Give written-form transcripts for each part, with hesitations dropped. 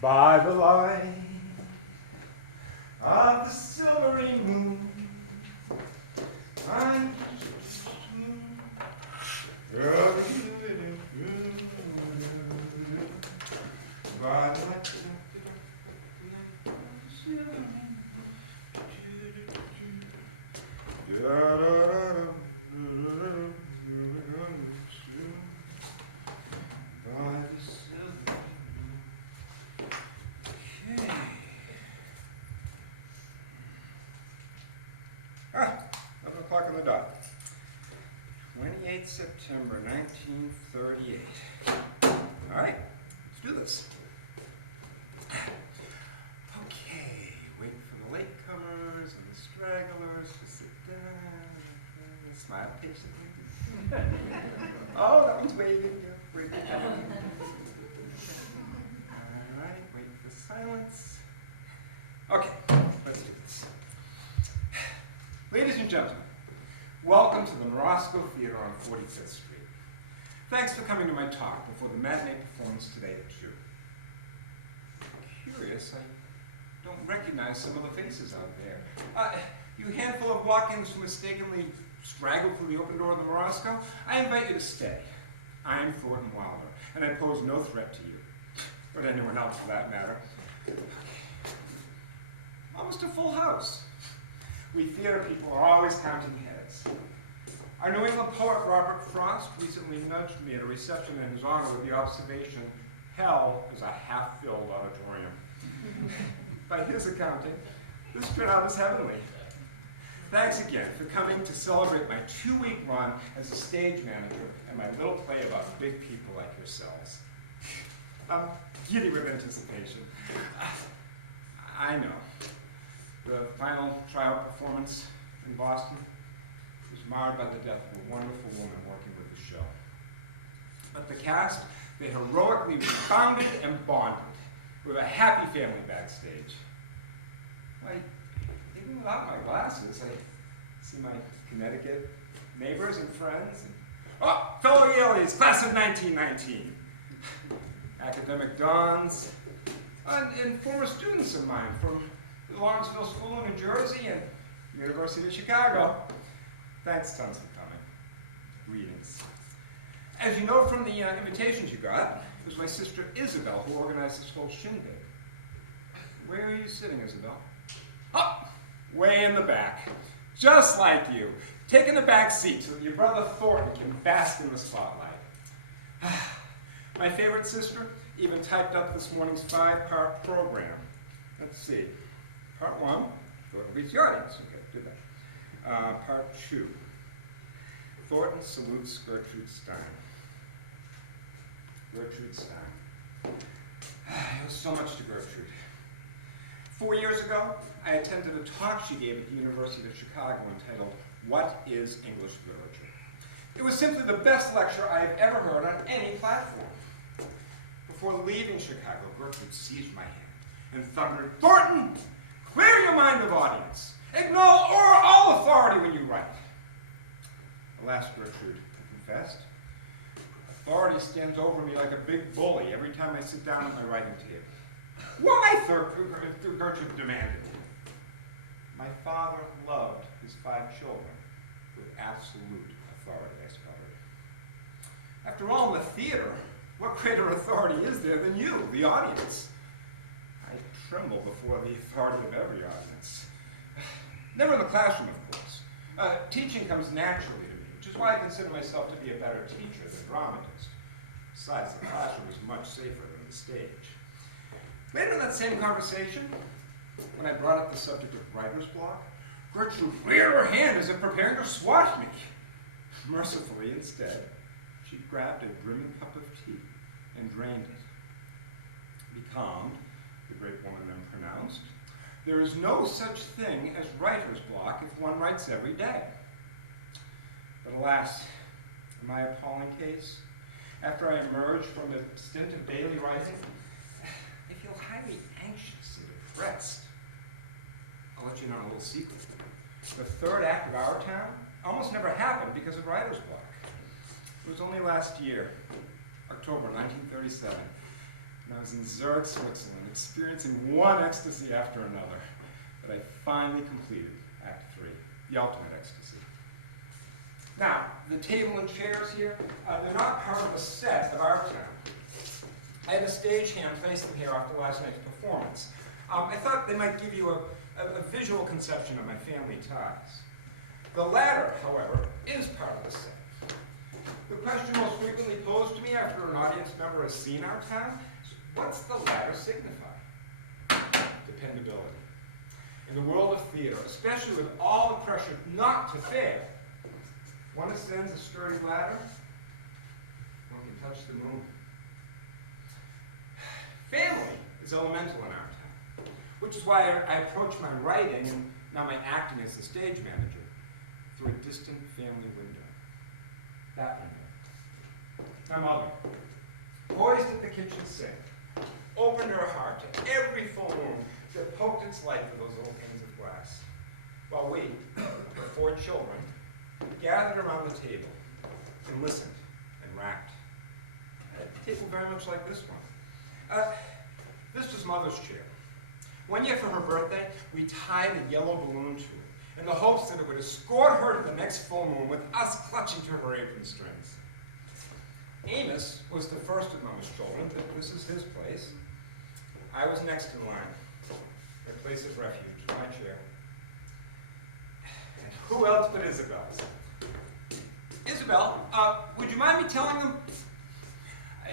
by the light of the silvery moon. I'm by the light. On the dot. 28th September 1938. All right, let's do this. Okay, waiting for the latecomers and the stragglers to sit down. Smile patiently. Oh, that one's waving. Yeah, waving. All right, waiting for silence. Okay, let's do this. Ladies and gentlemen, welcome to the Morosco Theater on 45th Street. Thanks for coming to my talk before the matinee performance today at 2. Curious, I don't recognize some of the faces out there. You handful of walk-ins who mistakenly straggled through the open door of the Morosco, I invite you to stay. I'm Thornton Wilder, and I pose no threat to you, or to anyone else for that matter. Almost a full house. We theater people are always counting heads. Our New England poet Robert Frost recently nudged me at a reception in his honor with the observation, hell is a half-filled auditorium. By his accounting, this turnout is heavenly. Thanks again for coming to celebrate my 2-week run as a stage manager and my little play about big people like yourselves. I'm giddy with anticipation. I know. The final tryout performance in Boston was marred by the death of a wonderful woman working with the show. But the cast, they heroically rebounded and bonded with a happy family backstage. Like, even without my glasses, I see my Connecticut neighbors and friends. And, fellow Yaleys, class of 1919. Academic dons, and former students of mine from the Lawrenceville School in New Jersey and University of Chicago. Thanks tons for coming. Greetings. As you know from the invitations you got, it was my sister Isabel who organized this whole shindig. Where are you sitting, Isabel? Oh, way in the back. Just like you. Taking the back seat so that your brother Thornton can bask in the spotlight. My favorite sister even typed up this morning's 5-part program. Let's see. Part 1, Thornton greets the audience. Okay, do that. Part 2, Thornton salutes Gertrude Stein. Gertrude Stein. It was so much to Gertrude. 4 years ago, I attended a talk she gave at the University of Chicago entitled, What is English Literature? It was simply the best lecture I have ever heard on any platform. Before leaving Chicago, Gertrude seized my hand and thundered, Thornton, clear your mind of audience. Ignore all authority when you write. Alas, Gertrude confessed, authority stands over me like a big bully every time I sit down at my writing table. Why, Gertrude demanded. My father loved his 5 children with absolute authority, I sputtered. After all, in the theater, what greater authority is there than you, the audience? I tremble before the authority of every audience. Never in the classroom, of course. Teaching comes naturally to me, which is why I consider myself to be a better teacher than dramatist. Besides, the classroom is much safer than the stage. Later in that same conversation, when I brought up the subject of writer's block, Gertrude reared her hand as if preparing to swat me. Mercifully, instead, she grabbed a brimming cup of tea and drained it. Becalmed, the great woman then pronounced, there is no such thing as writer's block if one writes every day. But alas, in my appalling case, after I emerged from a stint of daily writing, I feel highly anxious and depressed. I'll let you know a little secret. The 3rd act of Our Town almost never happened because of writer's block. It was only last year, October 1937, when I was in Zurich, Switzerland, experiencing one ecstasy after another, that I finally completed Act 3, the ultimate ecstasy. Now, the table and chairs here, they're not part of a set of our town. I had a stagehand place them here after last night's performance. I thought they might give you a visual conception of my family ties. The latter, however, is part of the set. The question most frequently posed to me after an audience member has seen our town is, what's the ladder signify? Dependability. In the world of theater, especially with all the pressure not to fail, one ascends a sturdy ladder, one can touch the moon. Family is elemental in our town, which is why I approach my writing and now my acting as the stage manager through a distant family window. That window. My mother, poised at the kitchen sink, opened her heart to every full moon that poked its light through those little panes of glass, while we, her 4 children, gathered around the table and listened and rapped. A table very much like this one. This was Mother's chair. One year for her birthday, we tied a yellow balloon to it in the hopes that it would escort her to the next full moon with us clutching to her apron strings. Amos was the first of Mama's children, but this is his place. I was next in line, my place of refuge, my chair. And who else but Isabel's? Isabel, would you mind me telling them?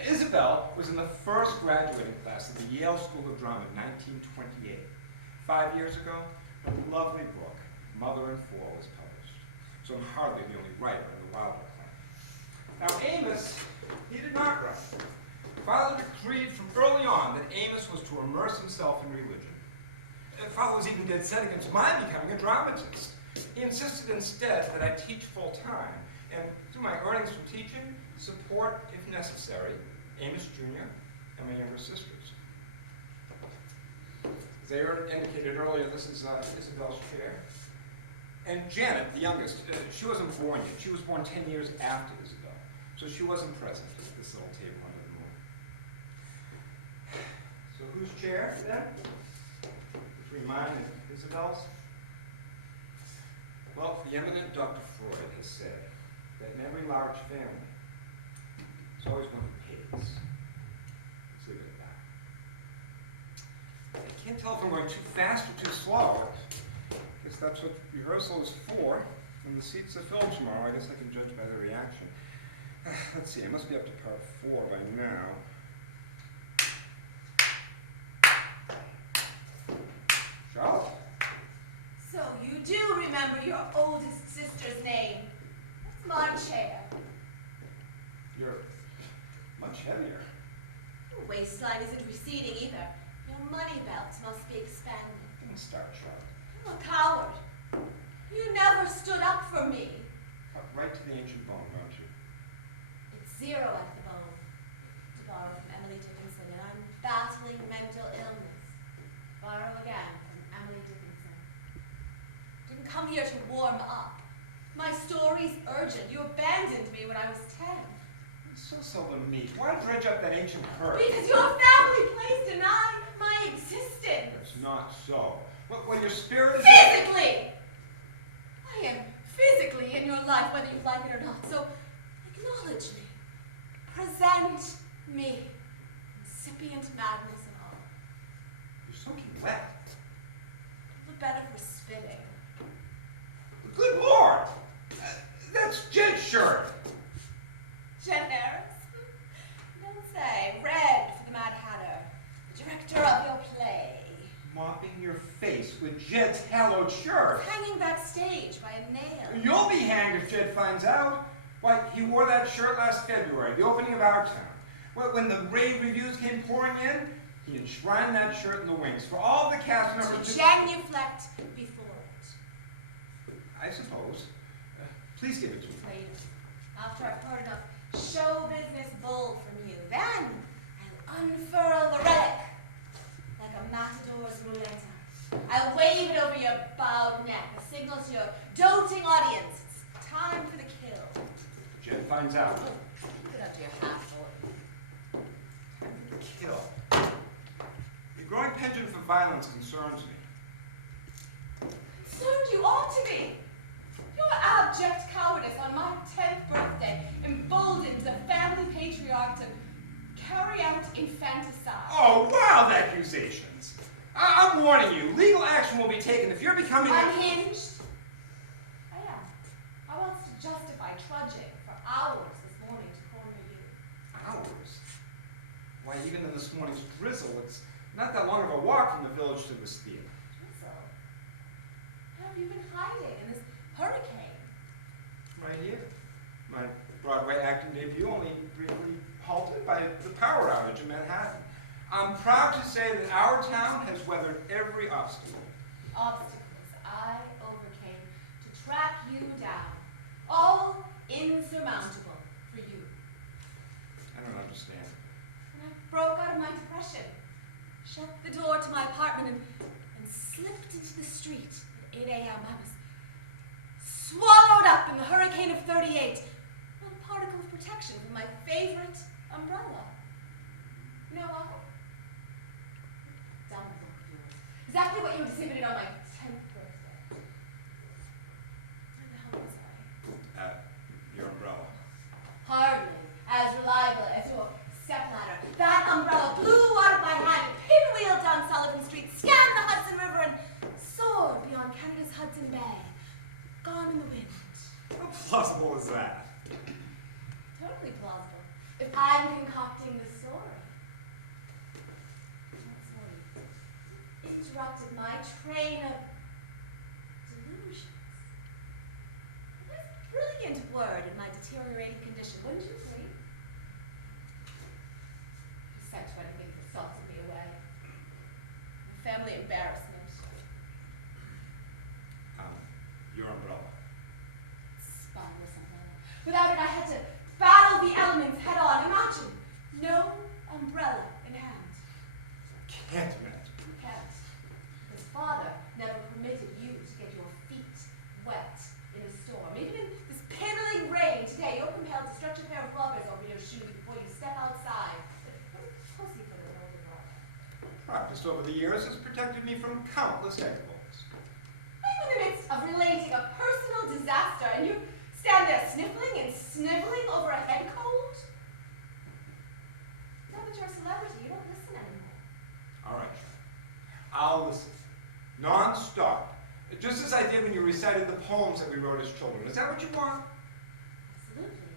Isabel was in the first graduating class of the Yale School of Drama in 1928. 5 years ago, her lovely book, Mother and Four, was published. So I'm hardly the only writer in the Wilder clan. Now Amos, he did not write. Father decreed from early on that Amos was to immerse himself in religion. Father was even dead set against my becoming a dramatist. He insisted instead that I teach full time, and through my earnings from teaching, support, if necessary, Amos Jr. and my younger sisters. As I indicated earlier, this is Isabel's chair. And Janet, the youngest, she wasn't born yet. She was born 10 years after Isabel, so she wasn't present at this little table under the moon. So whose chair, then? Between mine and Isabel's? Well, the eminent Dr. Freud has said that in every large family, there's always one who pays. Let's leave it at that. I can't tell if I'm going too fast or too slow. I guess that's what rehearsal is for. When the seats are filled tomorrow, I guess I can judge by the reaction. Let's see, I must be up to part 4 by now. Charles? So you do remember your oldest sister's name. That's my chair. You're much heavier. Your waistline isn't receding either. Your money belt must be expanding. Don't start, Charles. You're a coward. You never stood up for me. Cut right to the ancient bone, don't you? It's 0 at the bone, to borrow from Emily Dickinson, and I'm battling mental illness. Borrow again from Emily Dickinson. Didn't come here to warm up. My story's urgent. You abandoned me when I was 10. You so seldom meet. Why dredge up that ancient hurt? Because your family place denied my existence. That's not so. Well, your spirit is... Physically! I am physically in your life, whether you like it or not. So acknowledge me. Present me. Incipient madness and all. You're soaking wet. The better for spitting. Good Lord! That's Jed's shirt. Jen Harris? Don't say. Red for the Mad Hatter, the director of your play. Mopping your face with Jed's hallowed shirt. Hanging backstage by a nail. You'll be hanged if Jed finds out. Why, he wore that shirt last February, the opening of our town. Well, when the rave reviews came pouring in, he enshrined that shirt in the wings for all the cast members to genuflect before it. I suppose. Please give it to me. Later, after I've heard enough show business bull from you, then I'll unfurl the relic like a matador's muleta. I'll wave it over your bowed neck, a signal to your doting audience. It's time for the kill. Jed finds out. Get up to your half-sword. Time for the kill. The growing penchant for violence concerns me. Concerned you ought to be. Your abject cowardice on my 10th birthday emboldened the family patriarch to carry out infanticide. Oh, wild accusations. I'm warning you, legal action will be taken if you're becoming unhinged. I am. I want to justify trudging for hours this morning to corner you. Hours? Why, even in this morning's drizzle, it's not that long of a walk from the village to this theater. Drizzle? How have you been hiding in this hurricane? Right here. My Broadway acting debut only briefly halted by the power outage in Manhattan. I'm proud to say that our town has weathered every obstacle. Obstacles I overcame to track you down. All insurmountable for you. I don't understand. When I broke out of my depression, shut the door to my apartment and slipped into the street at 8 a.m. I was swallowed up in the hurricane of 38. Not a particle of protection from my favorite umbrella. You know why? Dumb look of yours. Exactly what you exhibited on my 10th birthday. Where the hell was I? Your umbrella. Hardly as reliable as your stepladder. That umbrella blew out of my hand, pinwheeled down Sullivan Street, scanned the Hudson River, and soared beyond Canada's Hudson Bay. Gone in the wind. How plausible is that? Totally plausible. If I'm concocting the story. That story interrupted my train of delusions. That's a brilliant word in my deteriorating condition, wouldn't you agree? Consent to anything that salted me away. My family embarrassment. Your umbrella. Spineless umbrella. Without it, I had to battle the elements head on. Imagine, no umbrella in hand. Can't imagine. You can't. Because Father never permitted you to get your feet wet in a storm. Even in this piddling rain today, you're compelled to stretch a pair of rubbers over your shoes before you step outside. What a pussyfoot of an older brother. Practice over the years has protected me from countless exploits. I'm in the midst of relating a personal disaster, and you stand there sniffling and sniveling over a head cold? Now that you're a celebrity, you don't listen anymore. All right, I'll listen. Non-stop. Just as I did when you recited the poems that we wrote as children. Is that what you want? Absolutely.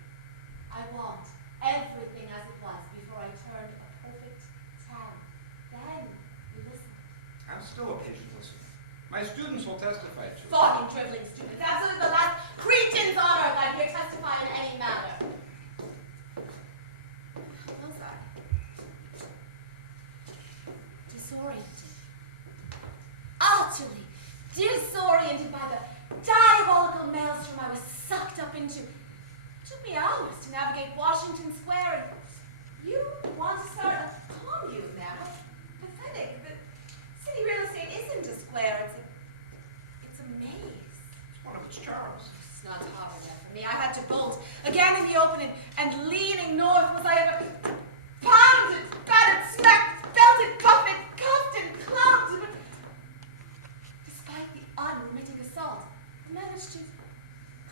I want everything as it was before I turned a perfect 10. Then you listen. I'm still a patient listener. My students will testify to it. Fucking dribbling students. Absolutely the last cretins on earth I'd hear testify in any matter. Was I? Disoriented. Utterly disoriented by the diabolical maelstrom I was sucked up into. It took me hours to navigate Washington Square, and you want to start a commune now? Pathetic. The city real estate isn't a square, it's a maze. It's one of its charms. It's not hard enough for me. I had to bolt again in the open, and leaning north was I ever pounded, battered, smacked, belted, buffeted, cuffed, and clubbed. But despite the unremitting assault, I managed to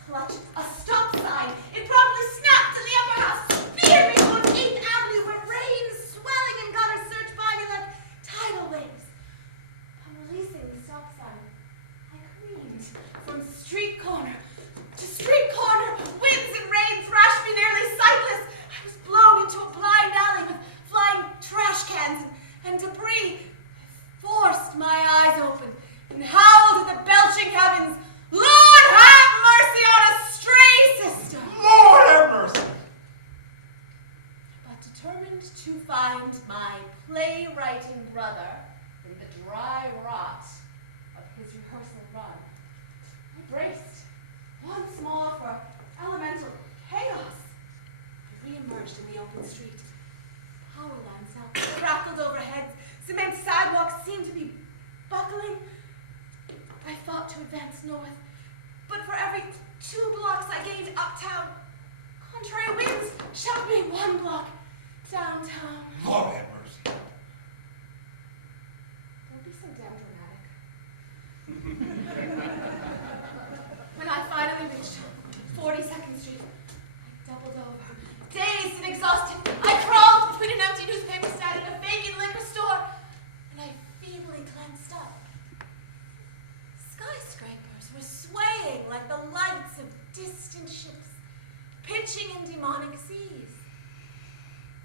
clutch a stop sign. It promptly snapped in the upper house, speared me on 8th Avenue, where rain, swelling, and gutters surged by me like tidal waves. Upon releasing the stop sign, I careened from street corner to street corner. Winds and rain thrashed me nearly sightless. I was blown into a blind alley with flying trash cans and debris. I forced my eyes open and howled at the belching heavens, "Lord have mercy on a stray sister!" Lord have mercy! But determined to find my playwriting brother in the dry rot of his rehearsal run, I braced once more for elemental chaos. I re-emerged in the open street. Power lines now crackled overhead. Cement sidewalks seemed to be buckling. I fought to advance north, but for every 2 blocks I gained uptown, contrary winds shoved me 1 block downtown. Lord have mercy. exhausted, I crawled between an empty newspaper stand and a vacant liquor store, and I feebly glanced up. Skyscrapers were swaying like the lights of distant ships, pitching in demonic seas.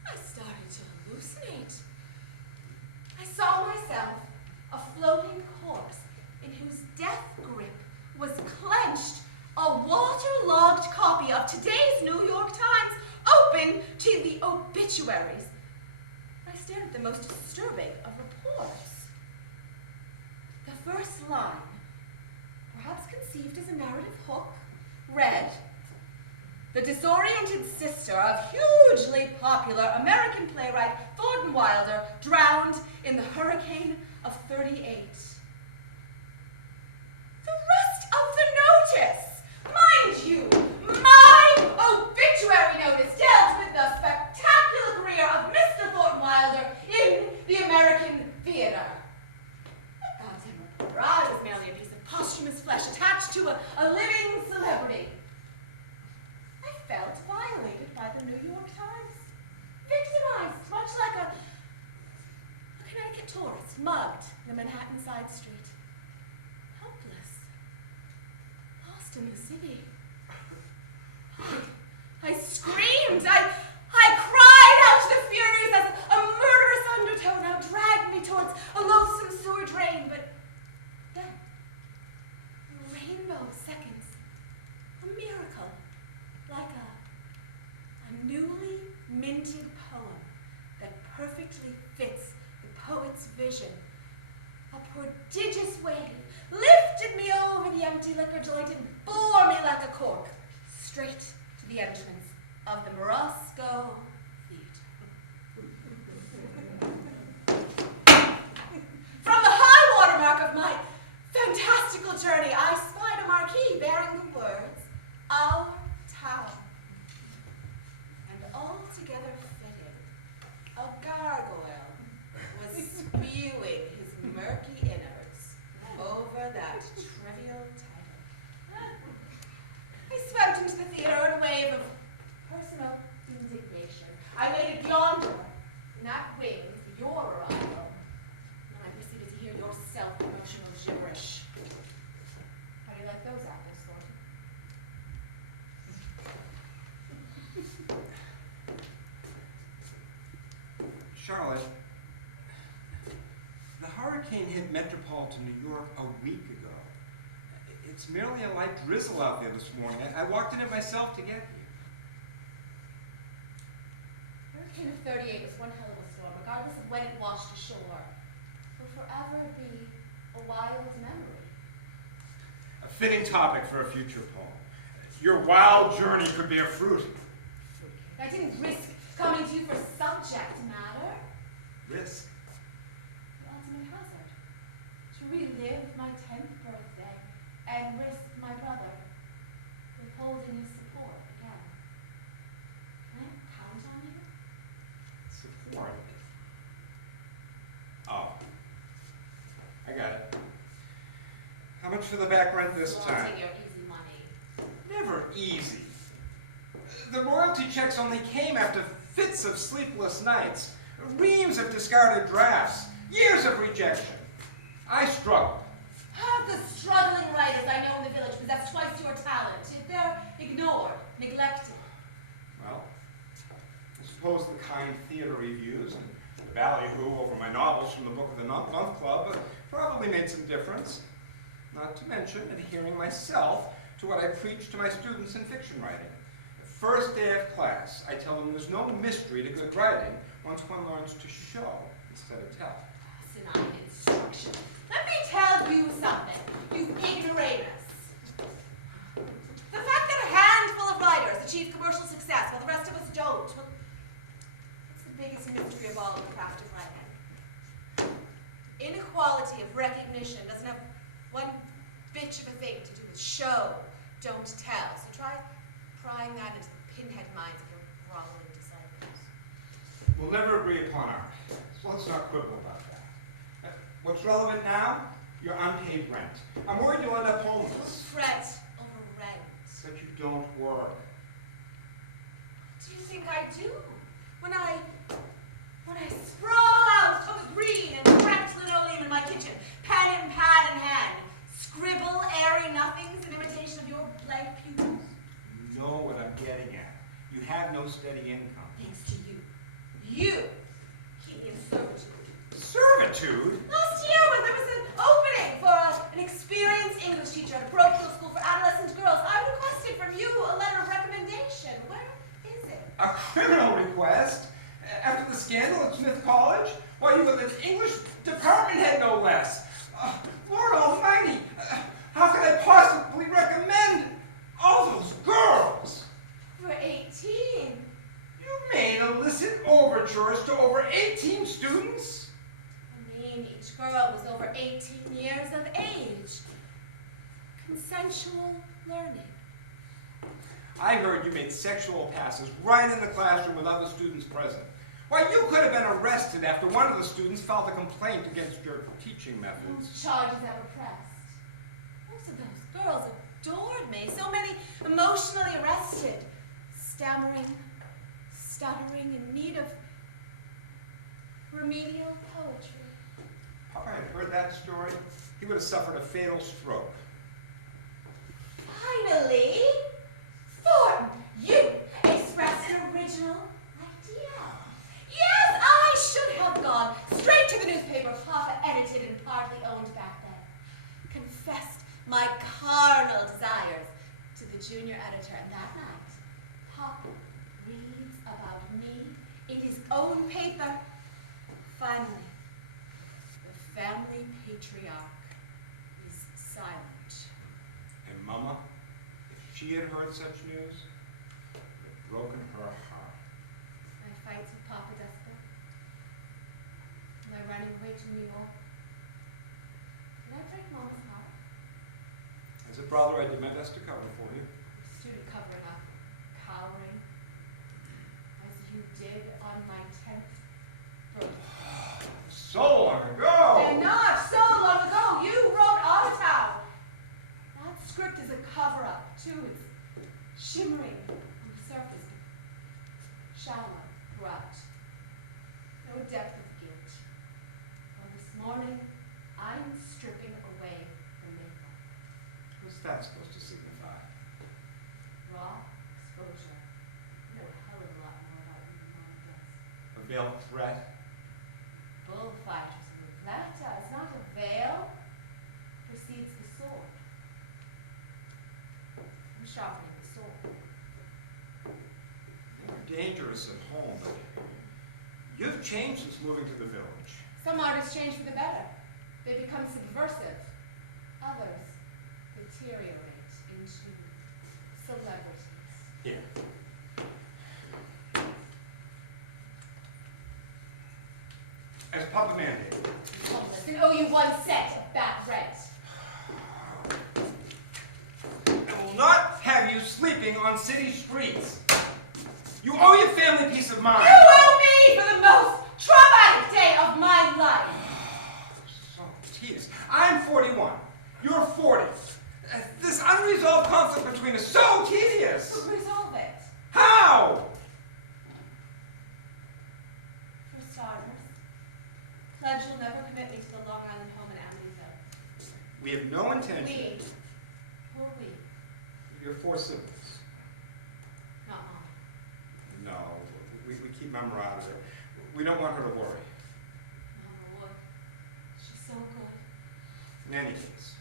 I started to hallucinate. I saw myself a floating corpse in whose death grip was clenched a waterlogged copy of today's New York Times, open to the obituaries. I stared at the most disturbing of reports. The first line, perhaps conceived as a narrative hook, read, "The disoriented sister of hugely popular American playwright Thornton Wilder drowned in the hurricane of '38. The rest of the notice, mind you, my obituary notice dealt with the spectacular career of Mr. Thornton Wilder in the American theater. The goddamn report was merely a piece of posthumous flesh attached to a living celebrity. I felt violated by the New York Times, victimized, much like a Connecticut tourist mugged in a Manhattan side street. Helpless, lost in the city. I screamed, I cried out to the Furies as a murderous undertow now dragged me towards a loathsome sewer drain, but then, a rainbow seconds, a miracle, like a newly minted poem that perfectly fits the poet's vision. A prodigious wave lifted me over the empty liquor joint and bore me like a cork straight to the entrance of the Morosco Theatre. From the high water mark of my fantastical journey, I spied a marquee bearing the words, "Our Town." And altogether fitting, a gargoyle was spewing his murky innards over that trivial title. I swept into the theater in a wave of personal indignation. I waited yonder, in that wing, for your arrival, and I proceeded to hear your self-promotional gibberish. How do you like those apples, Thornton? Charlotte, the hurricane hit metropolitan New York a week ago. It's merely a light drizzle out there this morning. I walked in it myself to get here. Hurricane of '38 was one hell of a storm, regardless of when it washed ashore. Will forever be a wild memory. A fitting topic for a future poem. Your wild journey could bear fruit. I didn't risk coming to you for subject matter. Risk? The ultimate hazard. To relive my 10th birthday and risk my brother withholding his support again. Can I count on you? Support? Oh. I got it. How much for the back rent this time? Flaunting your easy money. Never easy. The royalty checks only came after fits of sleepless nights, reams of discarded drafts, years of rejection. I struggled. Half the struggling writers I know in the village possess twice your talent, yet they're ignored, neglected. Well, I suppose the kind theater reviews and the ballyhoo over my novels from the Book of the Month Club probably made some difference. Not to mention adhering myself to what I preach to my students in fiction writing. The first day of class, I tell them there's no mystery to good writing once one learns to show instead of tell. Asinine instruction. Let me tell you something, you ignoramus. The fact that a handful of writers achieve commercial success while the rest of us don't, well, it's the biggest mystery of all in the craft of writing. Inequality of recognition doesn't have one bitch of a thing to do with show, don't tell. So try prying that into the pinhead minds of your groveling disciples. We'll never agree upon art, so let's not quibble about that. What's relevant now? Your unpaid rent. I'm worried you'll end up homeless. Don't fret over rent. But you don't work. Do you think I do? When I sprawl out to the green and cracked linoleum in my kitchen, pen and pad in hand, scribble airy nothings in imitation of your blank pupils. You know what I'm getting at. You have no steady income. Thanks to you. You keep me in servitude. Servitude? Last year when there was an opening for an experienced English teacher at a parochial school for adolescent girls, I requested from you a letter of recommendation. Where is it? A criminal request? After the scandal at Smith College? Why, you were the English department head, no less. Lord Almighty, how could I possibly recommend all those girls? For 18. You made illicit overtures to over 18 students? I mean, each girl was over 18 years of age. Consensual learning. I heard you made sexual passes right in the classroom with other students present. Why, you could have been arrested after one of the students filed a complaint against your teaching methods. Whose charges ever pressed? Most of those girls adored me. So many emotionally arrested. Stammering, stuttering, in need of remedial poetry. Papa had heard that story. He would have suffered a fatal stroke. Finally, Thornton, you expressed an original idea. Yes, I should have gone straight to the newspaper Papa edited and partly owned back then. Confessed my carnal desires to the junior editor, and that night, Papa reads about me in his own paper. Finally, the family patriarch is silent. And Mama, if she had heard such news, it would have broken her heart. My fights with Papa Despa. My running away to New York. Did I break Mama's heart? As a brother, I did my best to cover for you. Student covering up, cowering, as you did on my 10th birthday. So long ago! And not so long ago, you wrote Out of Town. That script is a cover-up, too. It's shimmering on the surface, but shallow throughout. No depth of guilt. Well, this morning, I'm stripping away the makeup. What's that supposed to signify? Raw exposure. I know a hell of a lot more about you than Mom does. A veiled threat? Bullfighters in the plata is not a veil, precedes the sword. I'm sharpening the sword. You're dangerous at home, but you've changed since moving to the village. Some artists change for the better. They become subversive. Others deteriorate into celebrities. Here. As Papa mandated. Homeless and owe you one set of back rent. I will not have you sleeping on city streets. You owe your family peace of mind. You owe me for the most traumatic day of my life. So tedious. I'm 41. You're 40. This unresolved conflict between us so tedious. So resolve it. How? For starters, pledge you'll never commit me to the Long Island home in Amityville. We have no intention. We. Who are we? Your 4 siblings. Not Mom. No, we keep Mama out of it. We don't want her to worry. Mama would. She's so good. In any case,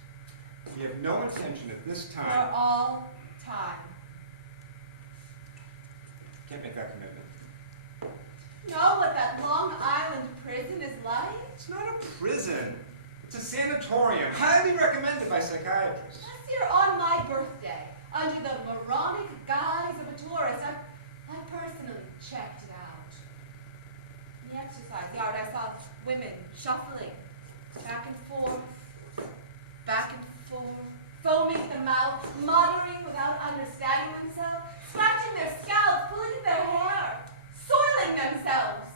we have no intention at this For time. all time. Can't make that commitment. Know what that Long Island prison is like? It's not a prison. It's a sanatorium, highly recommended by psychiatrists. Last year on my birthday, under the moronic guise of a tourist, I personally checked it out. In the exercise yard, I saw women shuffling back and forth, foaming at the mouth, muttering without understanding themselves, scratching their scalps, pulling at their hair, soiling themselves.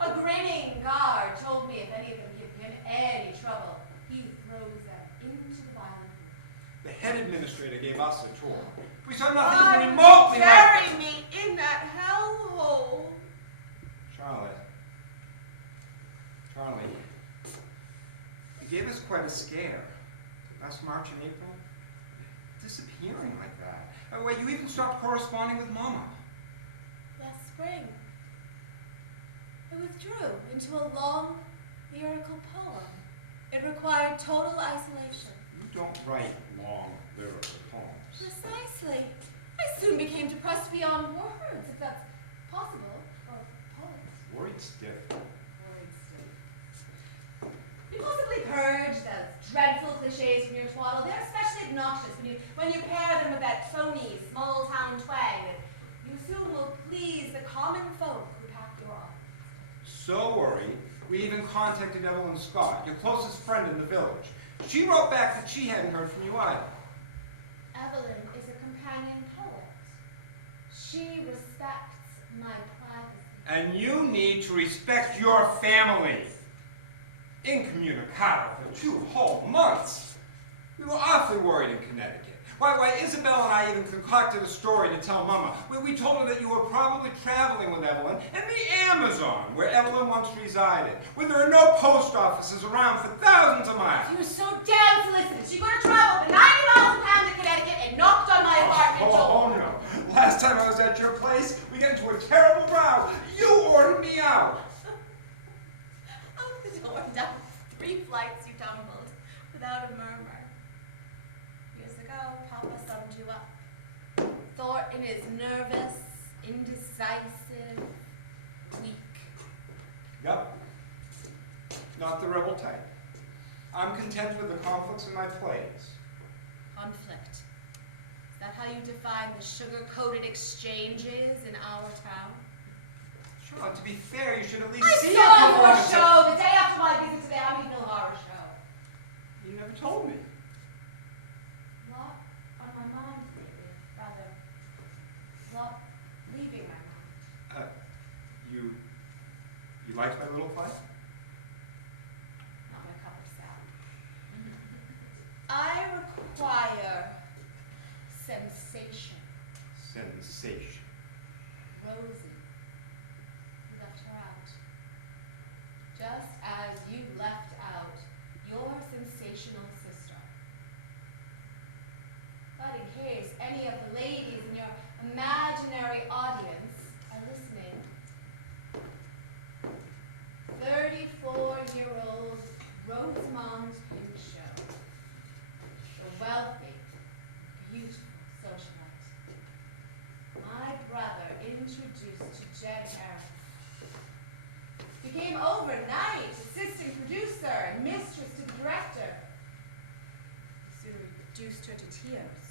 A grinning guard told me if any of them give him any trouble, he throws them into the violent. The head administrator gave us a tour. We saw nothing I a scare. Last March and April, disappearing like that. Wait, you even stopped corresponding with Mama. Last spring, I withdrew into a long, lyrical poem. It required total isolation. You don't write long, lyrical poems. Precisely. I soon became depressed beyond words, if that's possible for poets. Words differ. You possibly purge those dreadful cliches from your twaddle. They're especially obnoxious when you pair them with that phony, small-town twang that you soon will please the common folk who pack your office. So worried, we even contacted Evelyn Scott, your closest friend in the village. She wrote back that she hadn't heard from you either. Evelyn is a companion poet. She respects my privacy. And you need to respect your family. Incommunicado for 2 whole months. We were awfully worried in Connecticut. Why, Isabel and I even concocted a story to tell Mama. We told her that you were probably traveling with Evelyn in the Amazon, where Evelyn once resided, where there are no post offices around for thousands of miles. You're so damn solicitous. You could have traveled the 90 miles of town to Connecticut and knocked on my apartment door. Oh, no. Last time I was at your place, we got into a terrible row. You ordered me out. Out the door, down 3 flights you tumbled, without a murmur. Years ago, Papa summed you up. Thornton is nervous, indecisive, weak. Yep. Not the rebel type. I'm content with the conflicts in my plays. Conflict. Is that how you define the sugar-coated exchanges in our town? Charlotte, to be fair, you should at least I see saw a your performance. show the day after my visit to the Amityville Horror Show. You never told me. Lot on my mind lately, rather. Lot leaving my mind. You liked my little play? Not my cup of salad. I require sensation. Sensation. Rosie. You left her out. Just as you left out your sensational sister. But in case any of the ladies in your imaginary audience are listening, 34-year-old Rosamond Pinchot, the wealthy, beautiful socialite. My brother introduced to Jed Harris. Became overnight assistant producer and mistress to the director. He soon reduced her to tears.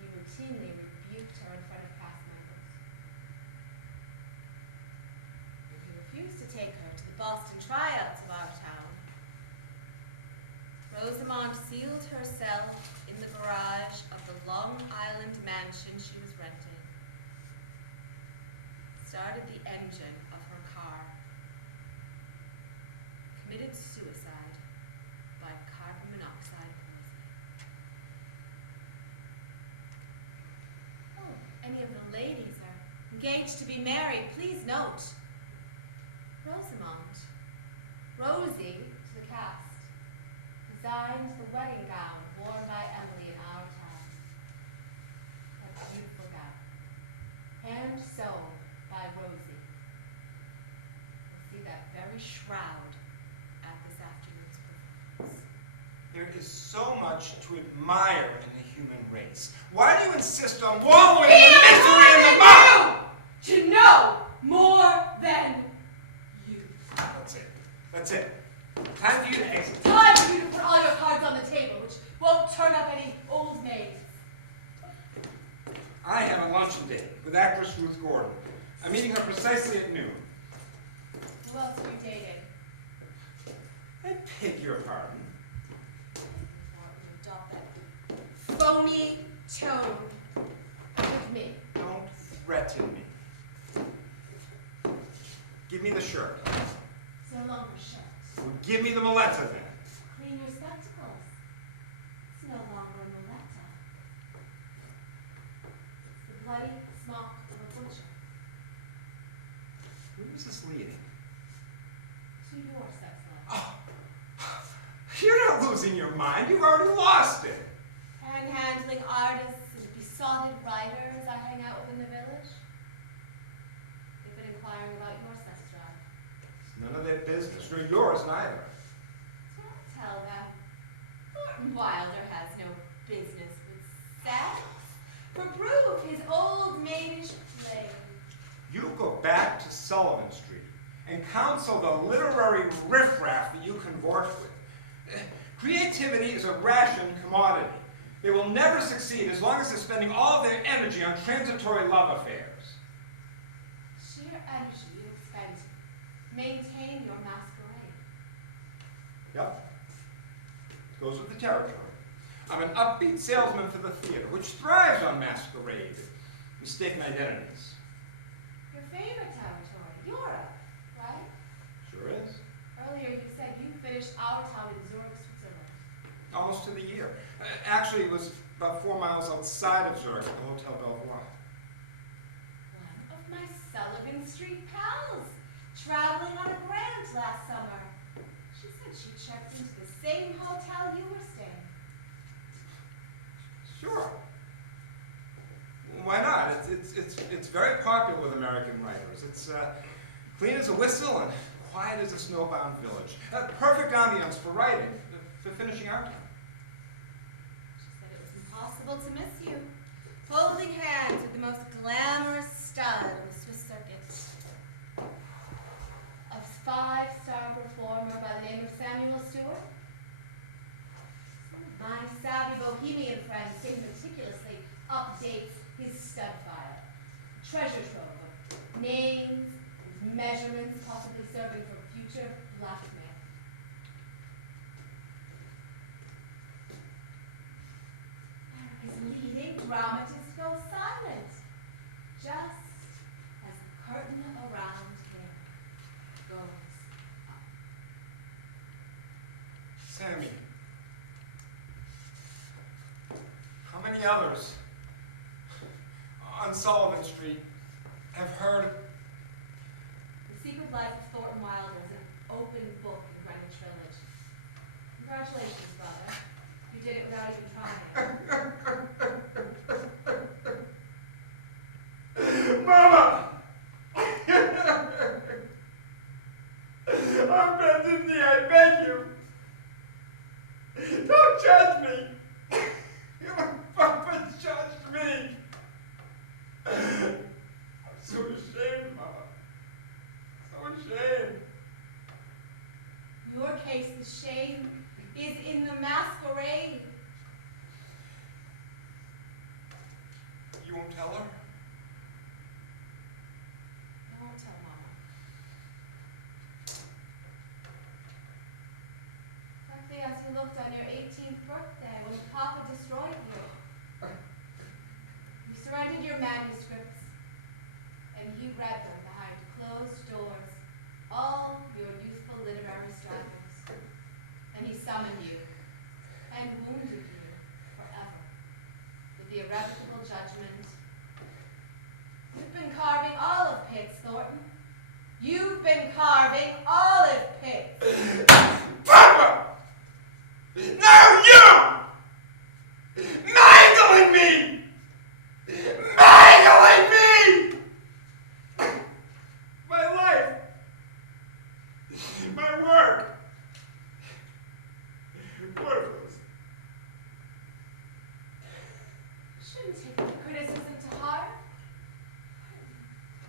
He routinely rebuked her in front of cast members. He refused to take her to the Boston tryouts of our town. Rosamond sealed herself in the garage of the Long Island mansion she was renting. Started the engine of her car. Committed suicide by carbon monoxide poisoning. Oh, any of the ladies are engaged to be married, please note. Rosamond, Rosie to the cast, designed the wedding gown worn by Emily in our town. A beautiful gown, hand sewn by Rosie. We'll see that very shroud at this afternoon's performance. There is so much to admire in the human race. Why do you insist on wallowing in the misery and the mud? To know more than you. That's it. Time for you to fix it. Time for you to put all your cards on the table, which won't turn up any old maids. I have a luncheon date with actress Ruth Gordon. I'm meeting her precisely at noon. Who else are you dating? I beg your pardon. You adopt that phony tone with me. Don't threaten me. Give me the shirt. It's no longer a shirt. Well, give me the muleta then. Clean your spectacles. It's no longer a muleta. It's the bloody smock of a butcher. Where is this leading? To your sex life. Oh, you're not your mind. You've already lost it. Panhandling artists and besotted writers I hang out with in the village. They've been inquiring about your sex drive. It's none of their business, nor yours neither. Don't tell them. Thornton Wilder has no business with sex. For proof, his old maidish play. You go back to Sullivan Street and counsel the literary riffraff that you convert with. Creativity is a rationed commodity. They will never succeed as long as they're spending all of their energy on transitory love affairs. Sheer energy you expend to maintain your masquerade. Yep. Goes with the territory. I'm an upbeat salesman for the theater, which thrives on masquerade, mistaken identities. Your favorite territory, Europe, right? Sure is. Earlier you said you finished our town in Zurich, Switzerland. Almost to the year. Actually, it was about 4 miles outside of Zurich at the Hotel Belvoir. One of my Sullivan Street pals, traveling on a grant last summer. She said she checked into the same hotel you were staying. Sure. Why not? It's very popular with American writers. It's clean as a whistle and quiet as a snowbound village. Perfect ambience for writing, for finishing our time. She said it was impossible to miss you. Holding hands with the most glamorous stud on the Swiss circuit. A 5-star performer by the name of Samuel Stewart. My savvy bohemian friend meticulously updates his stud file. Treasure trove of names and measurements, possibly serving for future blackmail. His leading dramatists go silent, just as the curtain around him goes up. Sammy. How many others on Sullivan Street have heard of... The Secret Life of Thornton Wilder is an open book in Greenwich Village. Congratulations, brother. You did it without even trying. Mama! I'm bending knee, I beg you. Don't judge me. Papa judged me. I'm so ashamed, Mama. So ashamed. Your case, the shame, is in the masquerade. You won't tell her? I won't tell Mama. Exactly as you looked on your 18th birthday when Papa destroyed you. You surrendered your manuscripts, and he read them behind closed doors, all your youthful literary strivings. And he summoned you, and wounded you forever, with the irrevocable judgment. You've been carving olive pits, Thornton. You've been carving olive pits. Papa! Now you! Mangling me! Mangling me! My life. My work. Worthless. You shouldn't take the criticism to heart.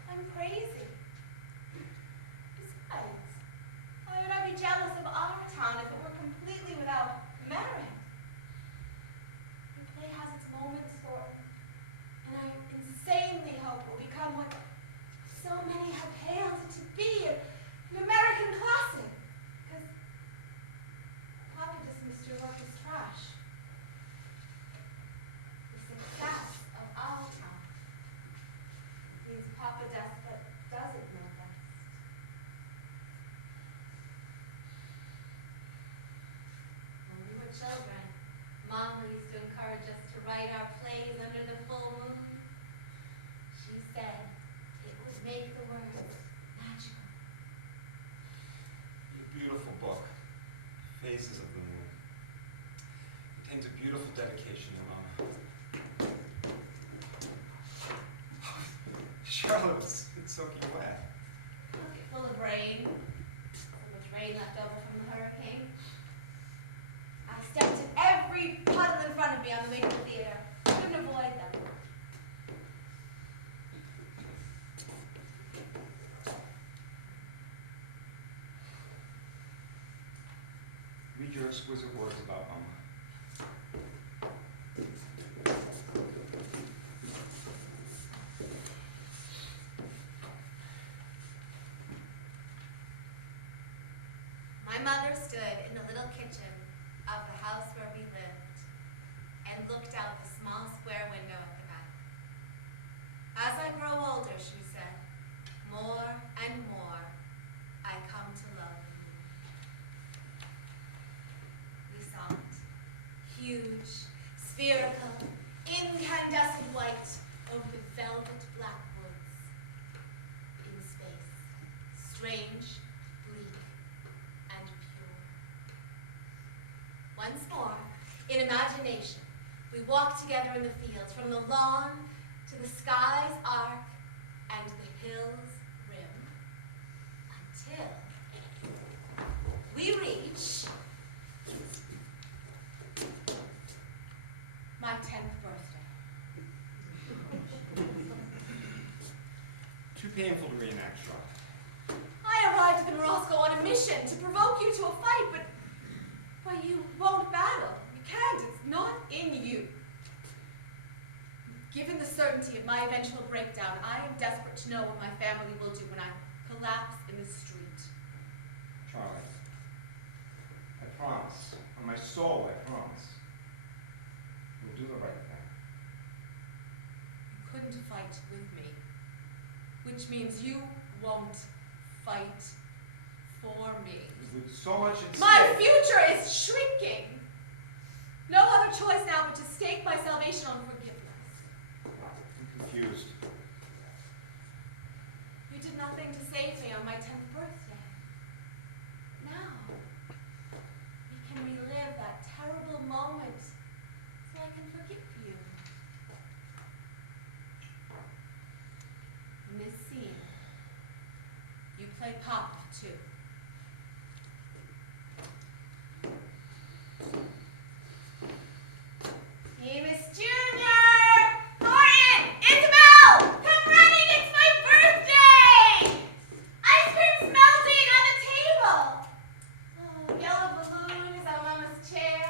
I'm crazy. Besides, why would I be jealous of our town if it were completely without merit? Your play has its moments, Thornton, and I insanely hope will become what so many have hailed it to be, an American classic. Because Papa dismissed your work as trash. The success of our town means Papa does what doesn't know best. When we were children, Mama used to encourage us to write our plays under the full moon. She said it would make the words magical. A beautiful book, Faces of the Moon. Charlotte, it's soaking wet. Pocket full of rain. So much rain left over from the hurricane. I stepped in every puddle in front of me on the way to the theater. Couldn't avoid them. Read your exquisite words about Mama. My mother stood in the little kitchen of the house where we lived and looked out the small square window at the back. As I grow older, she said, more and more I come to love you. We saw it. Huge, spherical, incandescent white over the velvet black woods. In space, strange, bleak, and pure. Once more, in imagination, we walked together in the fields, from the lawn to the sky's arc and the hill's rim, until we reach my 10th birthday. Too painful to reenact, Charlotte. I arrived at the Morosco on a mission to provoke you to a fight, but you won't battle. You can't. It's not in you. Given the certainty of my eventual breakdown, I am desperate to know what my family will do when I collapse in the street. Charlotte, I promise. On my soul, I promise. We'll do the right thing. You couldn't fight with me, which means you won't fight for me. With so much at My stake. future is shrinking. No other choice now but to stake my salvation on forgiveness. I'm confused. You did nothing to save me on my 10th birthday. Now, we can relive that terrible moment so I can forgive you. In this scene, you play Pop, too. Hey, Miss Junior! Thornton! Isabel! Come running! It's my birthday! Ice cream's melting on the table! Oh, yellow balloon is on Mama's chair.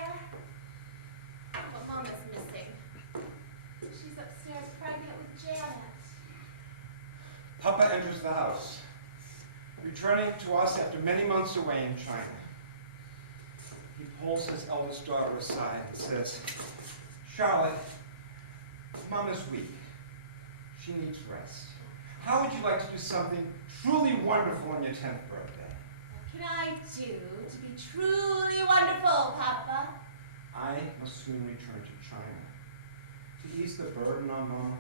But Mama's missing. She's upstairs pregnant with Janet. Papa enters the house, returning to us after many months away in China. He pulls his eldest daughter aside and says, Charlotte, Mama's weak. She needs rest. How would you like to do something truly wonderful on your 10th birthday? What can I do to be truly wonderful, Papa? I must soon return to China. To ease the burden on Mama,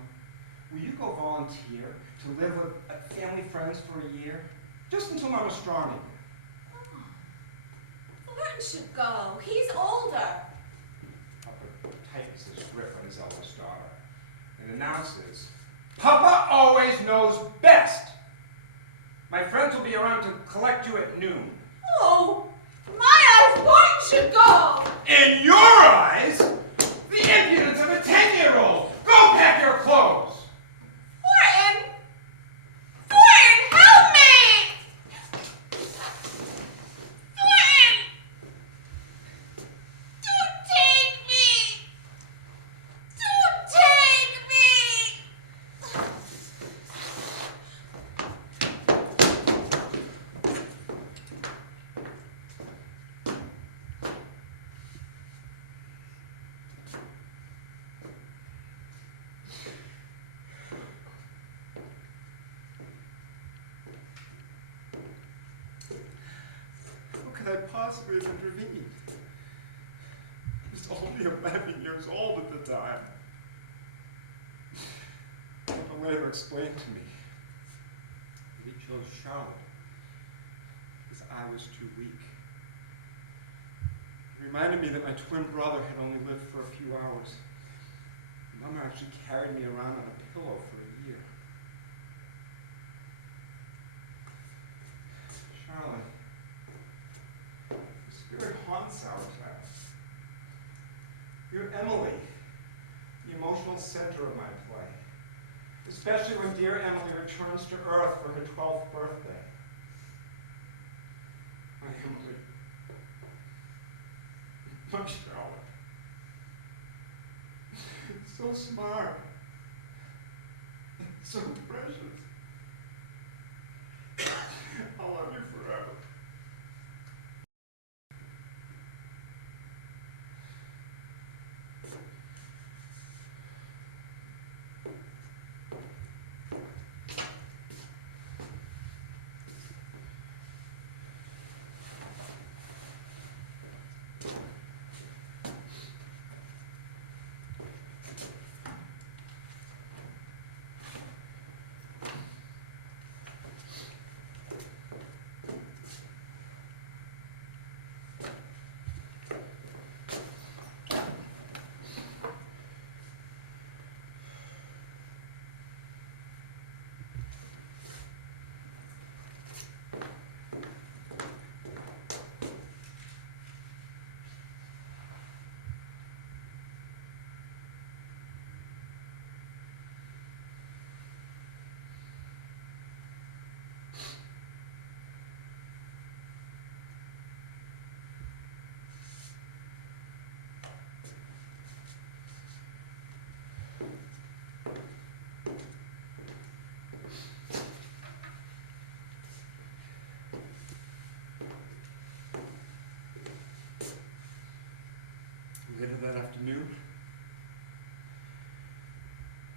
will you go volunteer to live with family friends for a year? Just until Mama's strong again. Thornton should go. He's older. Papa tightens his grip on his eldest daughter and announces, Papa always knows best! My friends will be around to collect you at noon. Oh, in my eyes, Thornton should go! In your eyes? The impudence of a 10-year-old! Go pack your clothes! Thornton! Thornton, help me! Thornton! Don't take me! Don't take me! How could I possibly have intervened? I was only 11 years old at the time. Papa later explained to me that he chose Charlotte because I was too weak. He reminded me that my twin brother had only lived for a few hours. Mama actually carried me around on a pillow for a year. especially when dear Emily returns to Earth for her 12th birthday. My Emily. My Charlotte. So smart. So precious. I'll love you forever. Later that afternoon,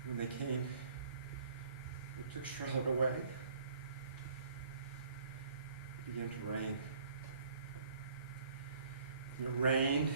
when they came and took Charlotte away, it began to rain. And it rained